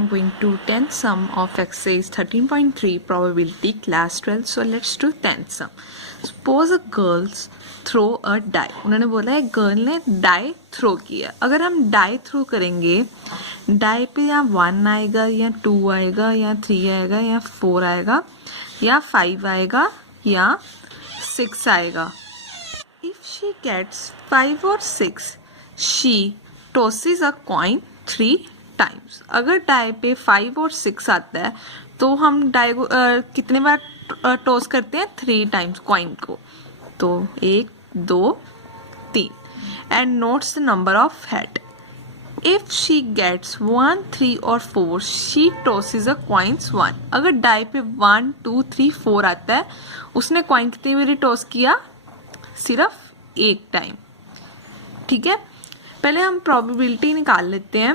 am going to 10th sum of exercise 13.3 probability class 12. So let's do 10th sum. Suppose a girls throw a die. उन्होंने बोला है girl ने die throw किया. अगर हम die throw करेंगे die पे या 1 आएगा या 2 आएगा या 3 आएगा या 4 आएगा या 5 आएगा या 6 आएगा. If she gets 5 or 6, she tosses a coin 3 times. अगर डाई पे 5 और 6 आता है तो हम डाई को कितने बार टॉस करते हैं? 3 टाइम्स कॉइन को. तो 1 2 3 and notes the number of head. If she gets 1 3 और 4 शी टॉसेस अ कॉइन्स 1. अगर डाई पे 1 2 3 4 आता है उसने कॉइन कितनी बार टॉस किया? सिर्फ एक टाइम. ठीक है, पहले हम प्रोबेबिलिटी निकाल लेते हैं.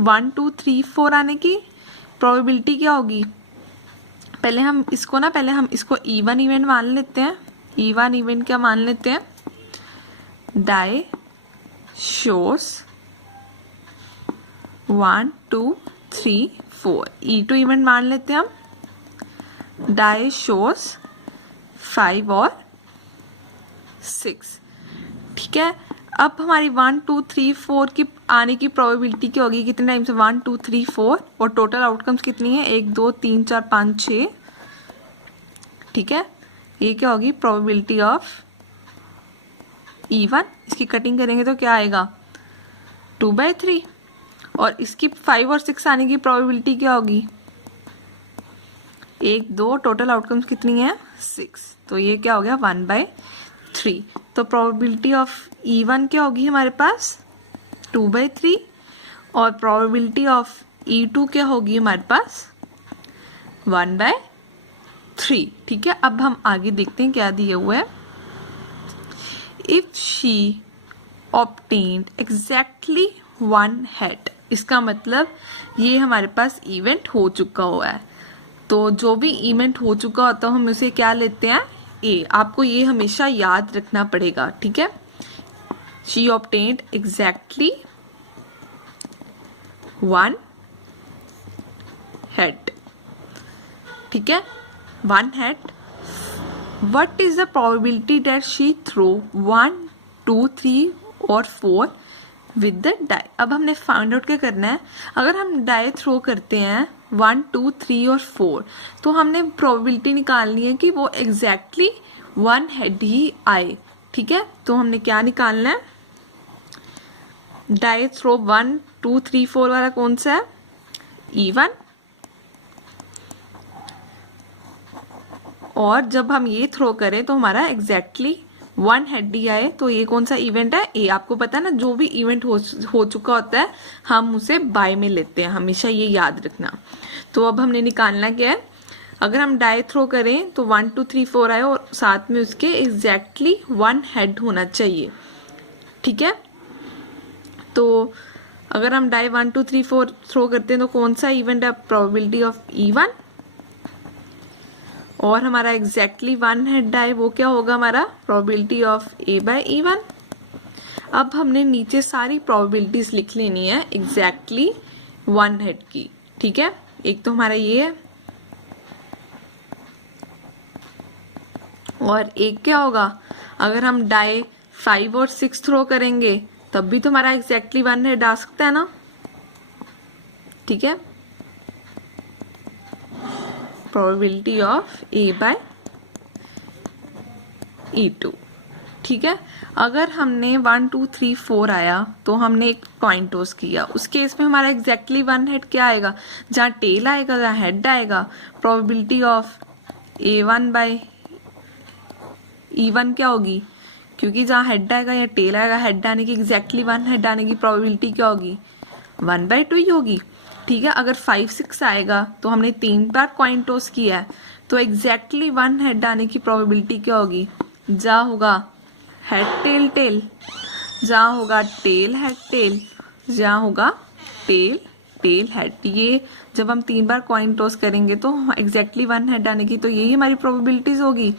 1 2 3 4 आने की प्रोबेबिलिटी क्या होगी? पहले हम इसको इवन इवेंट मान लेते हैं. इवन इवेंट क्या मान लेते हैं? Die shows 1 2 3 4. E2 इवेंट मान लेते हैं हम. डाई शोस 5 और 6. ठीक है, अब हमारी 1 2 3 4 की आने की प्रोबेबिलिटी क्या होगी? कितने टाइम से? 1 2 3 4 और टोटल आउटकम्स कितनी है? 1 2 3 4 5 6. ठीक है, ये क्या होगी? Probability of even. इसकी कटिंग करेंगे तो क्या आएगा? 2/3. और इसकी 5 और 6 आने की प्रोबेबिलिटी क्या होगी? 1 2. टोटल आउटकम्स कितनी है? 6. तो ये क्या हो गया? 1/3. तो प्रोबेबिलिटी ऑफ E1 क्या होगी हमारे पास? 2/3. और प्रोबेबिलिटी ऑफ E2 क्या होगी हमारे पास? 1/3. ठीक है, अब हम आगे देखते हैं क्या दिया हुआ है. If she obtained exactly 1 head. इसका मतलब ये हमारे पास इवेंट हो चुका हुआ है. तो जो भी इवेंट हो चुका होता है हम उसे क्या लेते हैं? ए. आपको ये हमेशा याद रखना पड़ेगा. ठीक है, शी ऑब्टेन्ड एग्जैक्टली 1 हेड. ठीक है, 1 head. What is the probability that she throw 1 2 3 और 4 विद द डाई. अब हमने फाइंड आउट क्या करना है? अगर हम डाई थ्रो करते हैं 1 2 3 और 4 तो हमने प्रोबेबिलिटी निकालनी है कि वो एग्जैक्टली 1 हेड ही आए. ठीक है, तो हमने क्या निकालना है? डाई थ्रो 1 2 3 4 वाला कौन सा है? E1. और जब हम ये थ्रो करें तो हमारा एग्जैक्टली 1 हेड ही आए तो ये कौन सा इवेंट है? ए. आपको पता है ना, जो भी इवेंट हो चुका होता है हम उसे बाय में लेते हैं. हमेशा ये याद रखना. तो अब हमने निकालना क्या है? अगर हम डाई थ्रो करें तो 1 2 3 4 आए और साथ में उसके एग्जैक्टली 1 हेड होना चाहिए. ठीक है, तो अगर हम डाई 1 2 3 4 थ्रो करते हैं तो कौन सा इवेंट है? Probability of E1. और हमारा एग्जैक्टली 1 हेड डाई वो क्या होगा हमारा? Probability of A/E1. अब हमने नीचे सारी प्रोबेबिलिटीज लिख लेनी है एग्जैक्टली 1 हेड की. ठीक है, एक तो हमारा ये है और एक क्या होगा? अगर हम डाई 5 और 6 थ्रो करेंगे तब भी तो हमारा एग्जैक्टली 1 हेड आ सकता है ना. ठीक है, प्रोबेबिलिटी ऑफ A/E2. ठीक है, अगर हमने 1 2 3 4 आया तो हमने एक कॉइन टॉस किया. उस केस में हमारा एग्जैक्टली 1 हेड क्या आएगा? जहाँ टेल आएगा जहाँ हेड आएगा. प्रोबेबिलिटी ऑफ A1/E1 क्या होगी? क्योंकि जहाँ हेड आएगा या टेल आएगा हेड आने की एग्जैक्टली 1 हेड आने की प्रोबेबिलिटी क्या होगी? 1/2 ही होगी. ठीक है, अगर 5 6 आएगा तो हमने 3 बार कॉइन टॉस किया है तो एग्जैक्टली 1 हेड आने की प्रोबेबिलिटी क्या होगी? जहाँ होगा हेड टेल टेल, जहाँ होगा टेल हेड टेल, जहाँ होगा टेल टेल हेड. ये जब हम 3 बार कॉइन टॉस करेंगे तो एग्जैक्टली 1 हेड आने की, तो यही हमारी प्रोबेबिलिटीज होगी.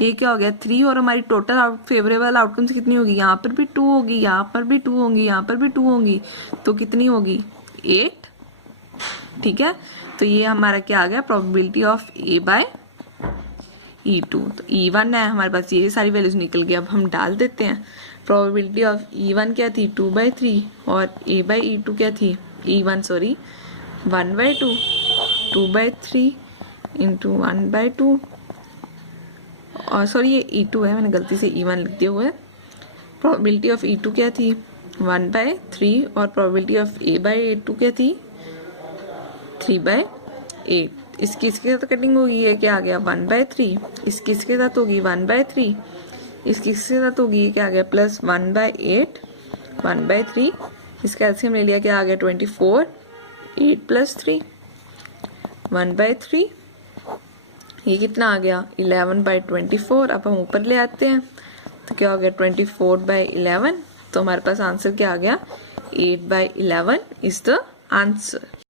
ये क्या हो गया? 3. और हमारी टोटल फेवरेबल आउटकम्स कितनी होगी? यहाँ पर भी 2 होगी, यहाँ पर भी 2 होंगी, यहाँ पर भी 2 होंगी, तो कितनी होगी? 8. ठीक है। तो ये हमारा क्या आ गया, probability of A bye E2। तो E1 है हमारे पास, ये सारी वैल्यूज निकल गई। अब हम डाल देते हैं। प्रोबेबिलिटी ऑफ E1 क्या थी, 2/3, और A बाई E2 क्या थी, E1 सॉरी 1/2, 2/3 इंटू 1/2, और सॉरी ये E2 है, मैंने गलती से E1 लिख दिया हुआ है। प्रोबेबिलिटी ऑफ E2 क्या थी, 1/3, और probability of A by A2 क्या थी, 3/8। इसकी इसके साथ कटिंग होगी, ये क्या आ गया 1/3, इसकी इसके साथ होगी 1/3, इसकी इसके साथ होगी, ये क्या आ गया प्लस 1/8, 1/3, इसका एलसीएम ले लिया, क्या आ गया 24, 8 + 3, 1/3, ये कितना आ गया 11/24। अब हम ऊपर ले आते हैं, तो क्या हो गया 24/11। तो हमारे पास आंसर क्या आ गया, 8/11 इज द आंसर।